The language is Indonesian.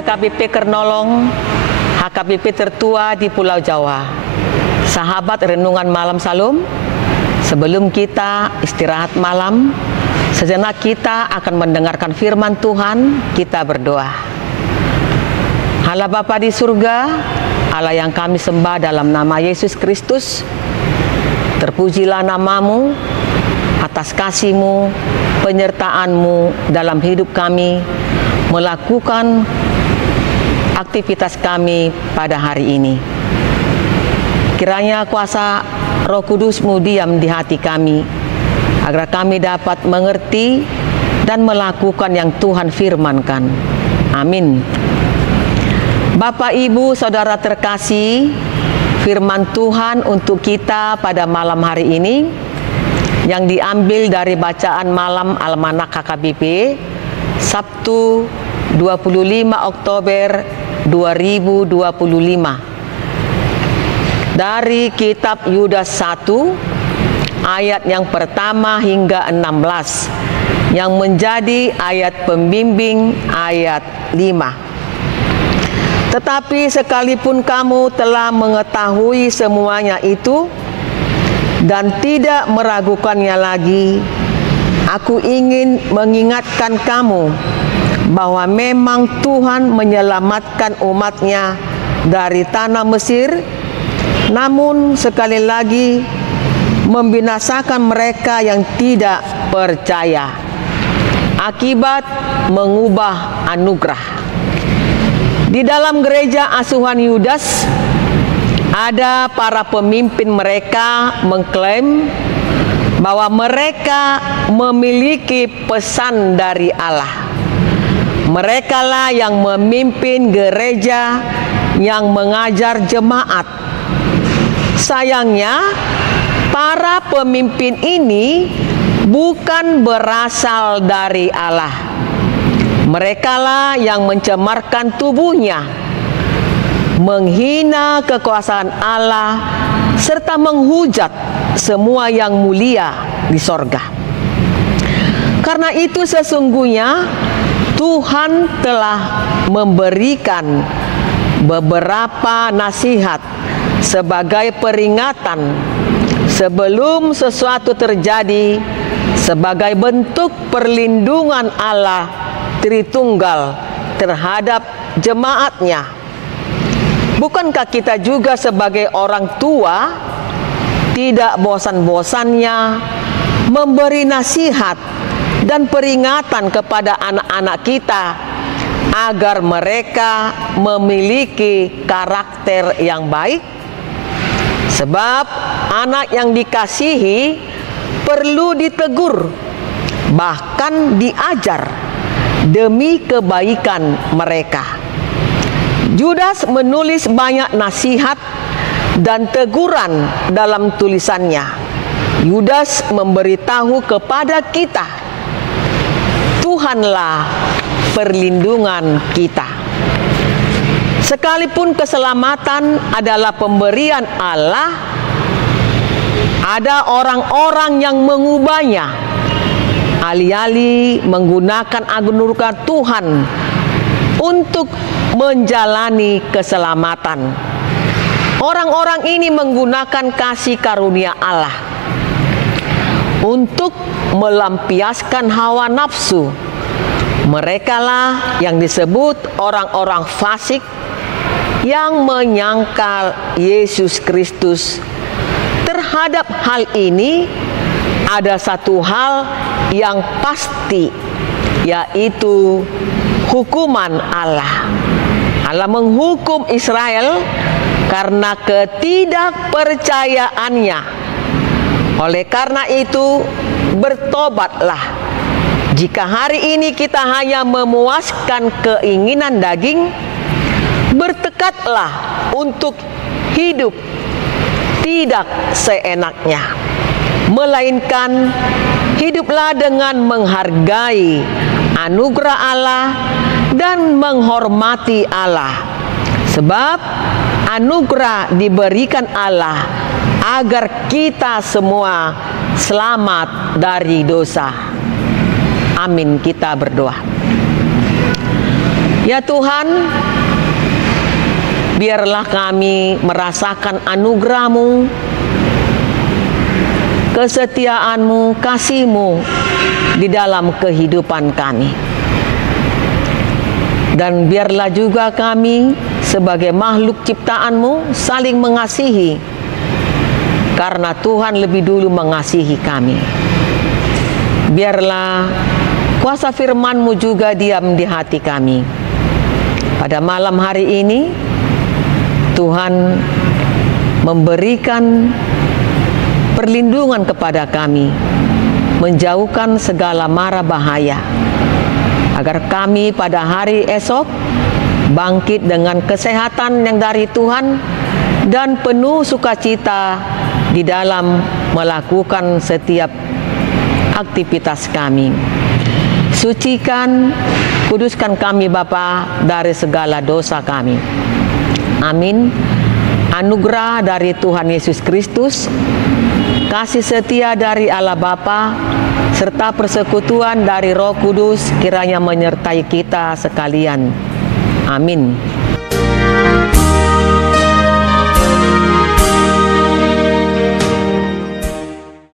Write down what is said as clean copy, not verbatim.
HKBP Kernolong, HKBP tertua di Pulau Jawa. Sahabat Renungan Malam Salum, sebelum kita istirahat malam, sejenak kita akan mendengarkan firman Tuhan. Kita berdoa. Allah Bapa di surga, Allah yang kami sembah dalam nama Yesus Kristus, terpujilah namamu atas kasih-Mu, penyertaan-Mu dalam hidup kami, melakukan aktivitas kami pada hari ini. Kiranya kuasa Roh Kudus-Mu diam di hati kami, agar kami dapat mengerti dan melakukan yang Tuhan firmankan. Amin. Bapak, Ibu, Saudara terkasih, firman Tuhan untuk kita pada malam hari ini yang diambil dari bacaan malam Almanak HKBP Sabtu 25 Oktober 2025 dari kitab Yudas 1 ayat yang pertama hingga 16 yang menjadi ayat pembimbing ayat 5. Tetapi sekalipun kamu telah mengetahui semuanya itu dan tidak meragukannya lagi, aku ingin mengingatkan kamu bahwa memang Tuhan menyelamatkan umat-Nya dari tanah Mesir, namun sekali lagi membinasakan mereka yang tidak percaya akibat mengubah anugerah. Di dalam gereja asuhan Yudas, ada para pemimpin mereka mengklaim bahwa mereka memiliki pesan dari Allah. Merekalah yang memimpin gereja, yang mengajar jemaat. Sayangnya, para pemimpin ini bukan berasal dari Allah. Merekalah yang mencemarkan tubuhnya, menghina kekuasaan Allah, serta menghujat semua yang mulia di sorga. Karena itu sesungguhnya Tuhan telah memberikan beberapa nasihat sebagai peringatan sebelum sesuatu terjadi, sebagai bentuk perlindungan Allah Tritunggal terhadap jemaat-Nya. Bukankah kita juga sebagai orang tua tidak bosan-bosannya memberi nasihat dan peringatan kepada anak-anak kita agar mereka memiliki karakter yang baik? Sebab anak yang dikasihi perlu ditegur, bahkan diajar demi kebaikan mereka. Yudas menulis banyak nasihat dan teguran dalam tulisannya. Yudas memberitahu kepada kita, Tuhanlah perlindungan kita. Sekalipun keselamatan adalah pemberian Allah, ada orang-orang yang mengubahnya, alih-alih menggunakan anugerah Tuhan untuk menjalani keselamatan. Orang-orang ini menggunakan kasih karunia Allah untuk melampiaskan hawa nafsu. Merekalah yang disebut orang-orang fasik yang menyangkal Yesus Kristus. Terhadap hal ini ada satu hal yang pasti, yaitu hukuman Allah. Allah menghukum Israel karena ketidakpercayaannya. Oleh karena itu, bertobatlah. Jika hari ini kita hanya memuaskan keinginan daging, bertekadlah untuk hidup tidak seenaknya, melainkan hiduplah dengan menghargai anugerah Allah dan menghormati Allah. Sebab anugerah diberikan Allah agar kita semua selamat dari dosa. Amin. Kita berdoa. Ya Tuhan, biarlah kami merasakan anugerah-Mu, kesetiaan-Mu, kasih-Mu di dalam kehidupan kami. Dan biarlah juga kami sebagai makhluk ciptaan-Mu saling mengasihi, karena Tuhan lebih dulu mengasihi kami. Biarlah kuasa firman-Mu juga diam di hati kami. Pada malam hari ini, Tuhan memberikan perlindungan kepada kami, menjauhkan segala mara bahaya, agar kami pada hari esok bangkit dengan kesehatan yang dari Tuhan dan penuh sukacita di dalam melakukan setiap aktivitas kami. Sucikan, kuduskan kami Bapa dari segala dosa kami. Amin. Anugerah dari Tuhan Yesus Kristus, kasih setia dari Allah Bapa, serta persekutuan dari Roh Kudus kiranya menyertai kita sekalian. Amin.